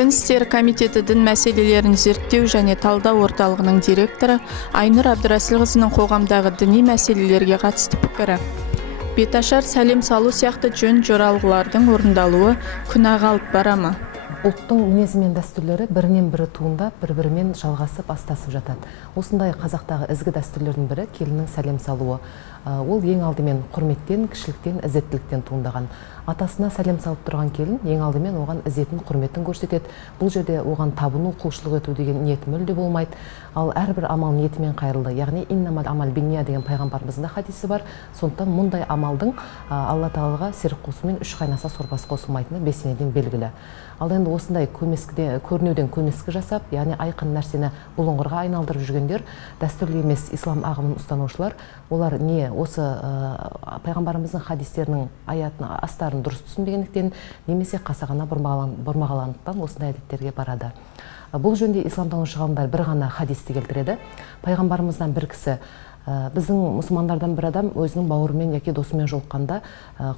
Дін істері комитеті дін мәселелерін зерттеу және талдау орталығының директоры Айнұр Абдырасылқызының қоғамдағы діни мәселелерге қатысты пікірі. Беташар сәлем салу сияқты жөн жоралғылардың орындалуы күнәға алып бара ма? Ұлттың мінезі мен дәстүрлері бірінен бірі туындап, бір-бірімен жалғасып, астасып жатады. Осындай қазақтағы ізгі дәстүрлердің бірі келіннің сәлем салуы. Ол ең алдымен құрметтен, кішіліктен, ізеттіліктен туындаған. Атасына сәлем салып тұрған келін ең алдымен оған ізетін, құрметін көрсетеді. Бұл жерде оған табыну, құлшылық ету деген ниет мүлде болмайды. Ал әрбір амал ниетімен қайырылды. Яғни иннамал амал бинния деген пайғамбарымыздың хадисі бар. Сондықтан мұндай амалдың Алла тағалаға серік қосумен үш қайнаса сорпасы қосылмайтыны бесенеден белгілі. Ал енді осындай көрінеуден көмескі жасап, яғни айқын нәрсені бұлыңғырға айналдырып жүргендер, дәстүрлі емес ислам ағымын ұстанушылар, олар не осы пайғамбарымыздың хадистерінің аятын астарын дұрыс түсінбегендіктен, немесе қасағана бұрмағаландықтан осындай әдеттерге барады. Бұл жөнде исламтанушы ғалымдар бір ғана хадисті келтіреді. Пайғамбарымыздан бір кісі, біздің мұсылмандардан бір адам өзінің бауырымен яки досымен жолыққанда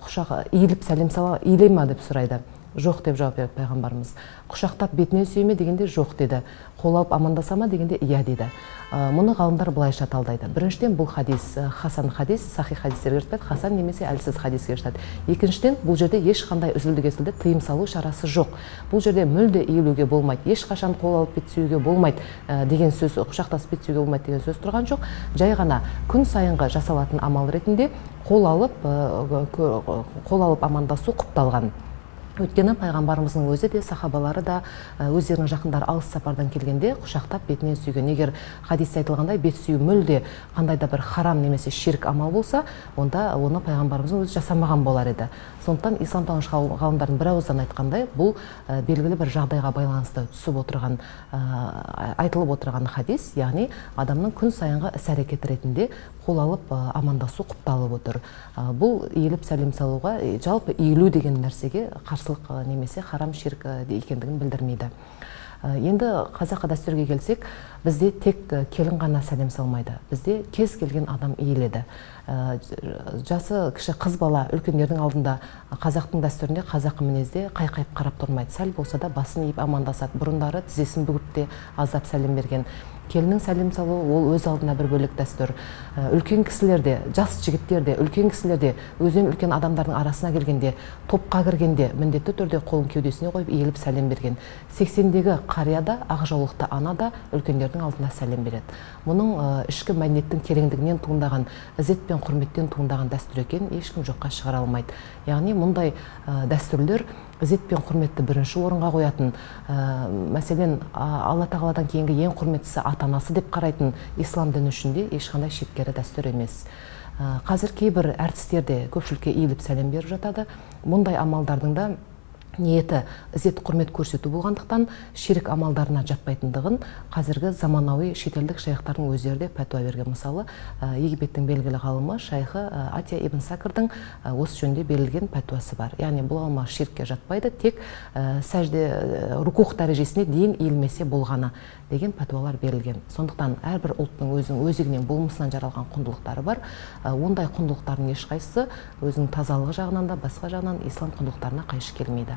құшақ иіліп сәлем сала, иіле ма деп сұрайды. Жоқ деп жауап берді пайғамбарымыз. Құшақтап бетіне сүйме дегенде жоқ деді. Қол алып амандаса ма дегенде иә деді. Мұны ғалымдар былайша талдайды. Біріншіден бұл хадис хасан хадис, сахи хадистерге жатады, хасан немесе әлсіз хадиске жатады. Екіншіден бұл жерде ешқандай үзілді-кесілді тыйым салу шарасы жоқ. Бұл жерде мүлде иілуге болмайды, ешқашан қол алып бет сүюге болмайды деген сөз, құшақтасып бет сүюге болмайды деген сөз тұрған жоқ. Жай ғана күн сайынғы жасалатын амал ретінде қол алып амандасу құпталған. Өйткені пайғамбарымыздың өзі де, сахабалары да өздерінің жақындары алыс сапардан келгенде құшақтап бетінен сүйген. Егер хадисте айтылғандай бет сүю мүлде қандай да бір харам немесе ширк амал болса, онда оны пайғамбарымыздың өзі жасамаған болар еді. Сондықтан исламтанушы ғалымдардың бір ауыздан айтқандай, бұл белгілі бір жағдайға байланысты айтылып отырған хадис, яғни адамның күн сайынғы іс-әрекет ретінде қол алып амандасу құпталып отыр. Бұл иіліп сәлем салуға, жалпы иілу деген нәрсеге қарсылық немесе харам ширк екендігін білдірмейді. Енді қазақы дәстүрге келсек, бізде тек келін ғана сәлем салмайды. Бізде кез келген адам иіледі. Жасы кіші қыз бала үлкендердің алдында қазақтың дәстүрінде, қазақы мінезде қайқайып қарап тұрмайды. Сәл болса да басын иіп амандасады. Бұрындары тізесін бүгіп те аздап сәлем берген. Келіннің сәлем салуы ол өз алдына бір бөлек дәстүр. Үлкен кісілерде, жас жігіттерде, үлкен кісілерде, өзінен үлкен адамдардың арасына келгенде, топқа кіргенде міндетті түрде қолын кеудесіне қойып иіліп сәлем берген. 80-дегі қария да, ақ жаулықты ана да үлкендердің алдына сәлем береді. Мұның ішкі мәдениеттің тереңдігінен туындаған, ізет пен құрметтен туындаған дәстүр екенін ешкім жоққа шығара алмайды. Яғни мұндай дәстүрлер ізет пен құрметті бірінші орынға қоятын, мәселен, Алла тағаладан кейінгі ең құрметтісі ата-анасы деп қарайтын ислам діні үшінде ешқандай шеткері дәстүр емес. Қазір кейбір әртістерде көпшілікке иіліп сәлем беріп жатады. Мұндай амалдардың да ниеті ізет құрмет көрсету болғандықтан ширк амалдарына жатпайтындығын қазіргі заманауи шетелдік шайхтардың өздері де пәтуа берген. Мысалы, Египеттің белгілі ғалымы шайхы Атия ибн Сакрдың осы жөнінде берілген пәтуасы бар. Яғни бұл амал ширкке жатпайды, тек сәжде рукух дәрежесіне дейін иілмесе болғаны деген пәтуалар берілген. Сондықтан әрбір ұлттың өзігінен болмысынан жаралған құндылықтары бар. Ондай құндылықтардың ешқайсысы өзінің тазалығы жағынан да басқа жағынан ислам құндылықтарына қайшы келмейді.